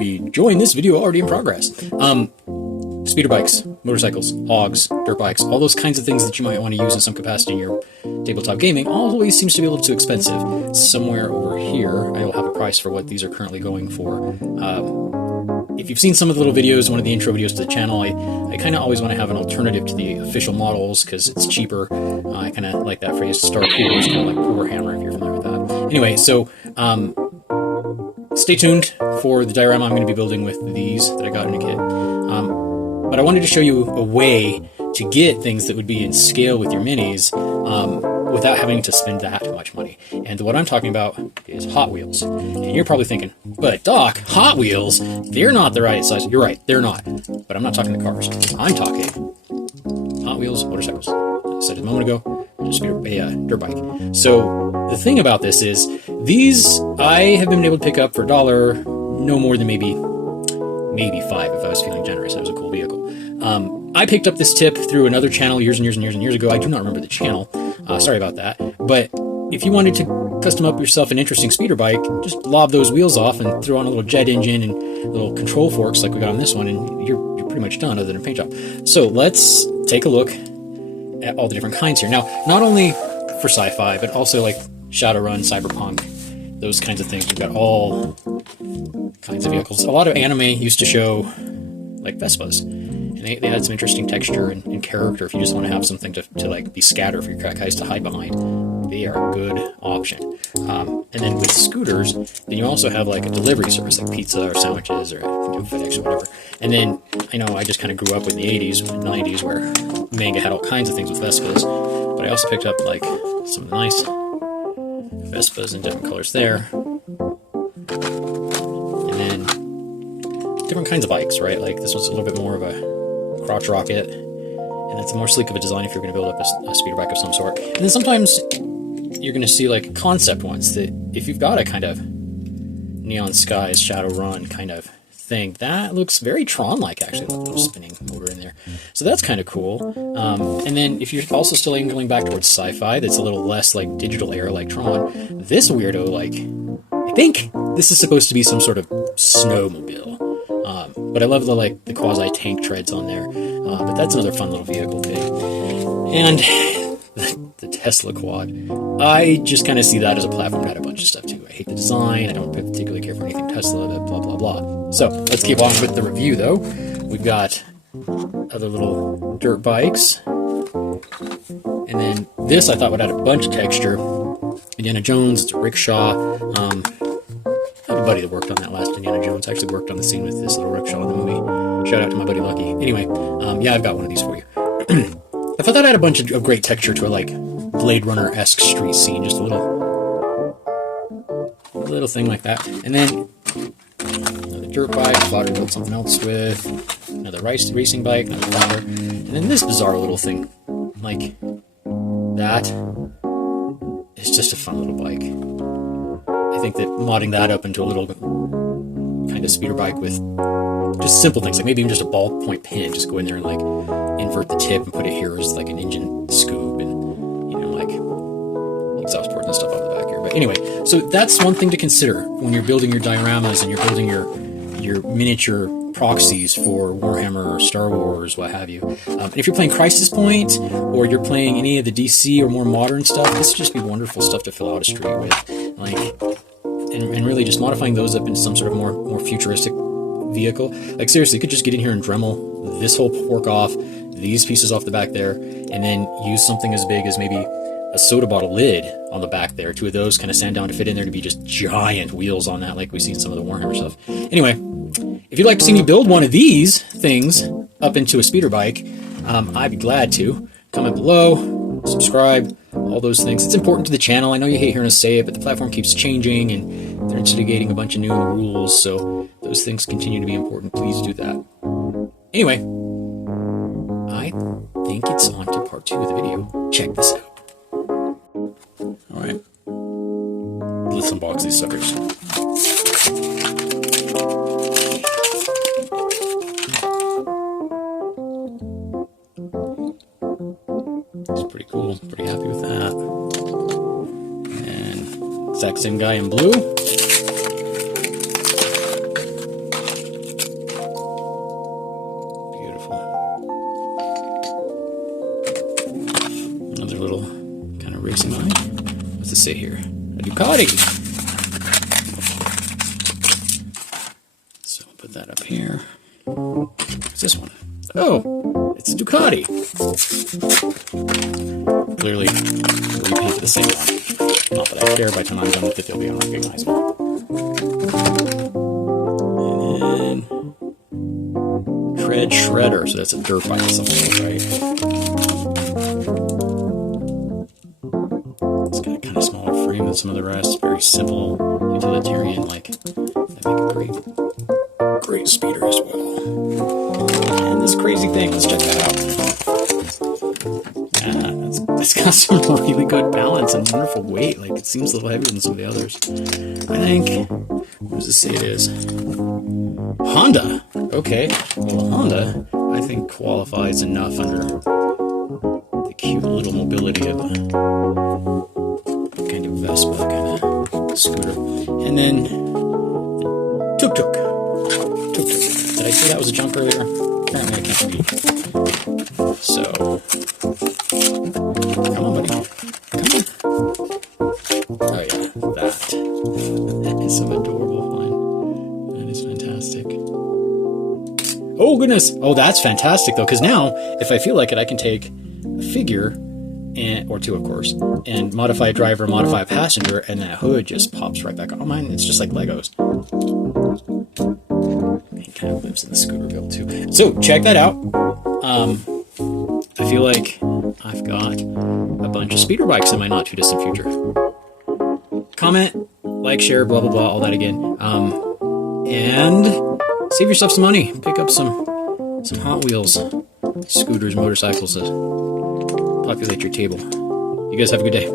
we join this video already in progress. Speeder bikes, motorcycles, hogs, dirt bikes, all those kinds of things that you might want to use in some capacity in your tabletop gaming always seems to be a little too expensive. Somewhere over here, I will have a price for what these are currently going for. If you've seen some of the little videos, one of the intro videos to the channel, I kind of always want to have an alternative to the official models because it's cheaper. I kind of like that phrase, Star Poor. It's kind of like Warhammer, if you're familiar with that. Anyway, so stay tuned for the diorama I'm going to be building with these that I got in a kit. But I wanted to show you a way to get things that would be in scale with your minis without having to spend that much money. And what I'm talking about is Hot Wheels. And you're probably thinking, but Doc, Hot Wheels, they're not the right size. You're right, they're not. But I'm not talking the cars. I'm talking Hot Wheels motorcycles. I said it a moment ago, just a dirt bike. So the thing about this is, these I have been able to pick up for $1, no more than maybe $5 if I was feeling generous. That was a cool vehicle. I picked up this tip through another channel years ago. I do not remember the channel. Sorry about that. But if you wanted to custom up yourself an interesting speeder bike, just lob those wheels off and throw on a little jet engine and little control forks like we got on this one, and you're pretty much done other than a paint job. So let's take a look at all the different kinds here. Now, not only for sci-fi, but also like Shadowrun, Cyberpunk, those kinds of things. We've got all kinds of vehicles. A lot of anime used to show like Vespas, and they had some interesting texture and character. If you just want to have something to like be scatter for your guys to hide behind, they are a good option. And then with scooters, then you also have like a delivery service like pizza or sandwiches or FedEx or whatever. And then I know I just kind of grew up in the 80s and 90s where Manga had all kinds of things with Vespas, but I also picked up like some nice Vespas in different colors there. And then different kinds of bikes, right? Like this one's a little bit more of a crotch rocket, and it's more sleek of a design if you're going to build up a speeder bike of some sort. And then sometimes you're going to see like concept ones that if you've got a kind of Neon Skies, Shadowrun kind of thing, that looks very Tron-like actually, a little spinning motor in there. So that's kind of cool. And then if you're also still going back towards sci-fi, that's a little less like digital era like Tron, this weirdo, like, I think this is supposed to be some sort of snowmobile. But I love the quasi-tank treads on there. But that's another fun little vehicle thing. And the Tesla quad. I just kind of see that as a platform that had a bunch of stuff too. I hate the design. I don't particularly care for anything Tesla, blah, blah, blah. So let's keep on with the review though. We've got other little dirt bikes. And then this I thought would add a bunch of texture. Indiana Jones, it's a rickshaw. I have a buddy that worked on that last Indiana Jones. Actually worked on the scene with this little rickshaw in the movie. Shout out to my buddy Lucky. Anyway, yeah, I've got one of these for you. I thought that had a bunch of great texture to a like Blade Runner-esque street scene. Just a little thing like that. And then another dirt bike, Plotter built something else with. Another racing bike, another Plotter. And then this bizarre little thing. Like that. It's just a fun little bike. I think that modding that up into a little kind of speeder bike with just simple things, like maybe even just a ballpoint pen, just go in there and like invert the tip and put it here as like an engine scoop and, you know, like exhaust ports and stuff on the back here. But anyway, so that's one thing to consider when you're building your dioramas and you're building your miniature proxies for Warhammer or Star Wars, what have you. And if you're playing Crisis Point or you're playing any of the DC or more modern stuff, this would just be wonderful stuff to fill out a street with. Like, and really just modifying those up into some sort of more futuristic vehicle. Like seriously, you could just get in here and Dremel this whole pork off, these pieces off the back there, and then use something as big as maybe a soda bottle lid on the back there. Two of those kind of sand down to fit in there to be just giant wheels on that, like we see in some of the Warhammer stuff. Anyway, if you'd like to see me build one of these things up into a speeder bike, I'd be glad to. Comment below, subscribe, all those things. It's important to the channel. I know you hate hearing us say it, but the platform keeps changing and they're instigating a bunch of new rules, so those things continue to be important. Please do that. Anyway, I think it's on to part 2 of the video. Check this out. Alright, let's unbox these suckers. It's pretty cool, pretty happy with that. And exact same guy in blue. Ducati. So I'll put that up here. What's this one? Oh, it's a Ducati. Clearly repainted the same one. Not that I care, by the time I'm done with it, they'll be unrecognizable. And then Tread Shredder, so that's a dirt bike of some sort, right? It's got a kind of smaller frame than some of the rest. Very simple, utilitarian, like that make a great speeder as well. And this crazy thing, let's check that out. Yeah, it's got some really good balance and wonderful weight. Like, it seems a little heavier than some of the others. I think, what does this say it is? Honda. Okay, well, Honda, I think, qualifies enough under the cute little mobility of a kind of Vespa kind of scooter. And then Tuk Tuk. Tuk Tuk. Did I say that was a jump earlier? Apparently I can't read. So, come on, buddy. Come on. Oh yeah, that is so adorable. Fine. That is fantastic. Oh goodness! Oh, that's fantastic though, because now, if I feel like it, I can take a figure, or two, of course, and modify a driver, modify a passenger, and that hood just pops right back on. Mine, it's just like Legos. It kind of lives in the scooter build too. So check that out. I feel like I've got a bunch of speeder bikes in my not too distant future. Comment, like, share, blah blah blah, all that again. And save yourself some money. Pick up some Hot Wheels scooters, motorcycles to populate your table. You guys have a good day.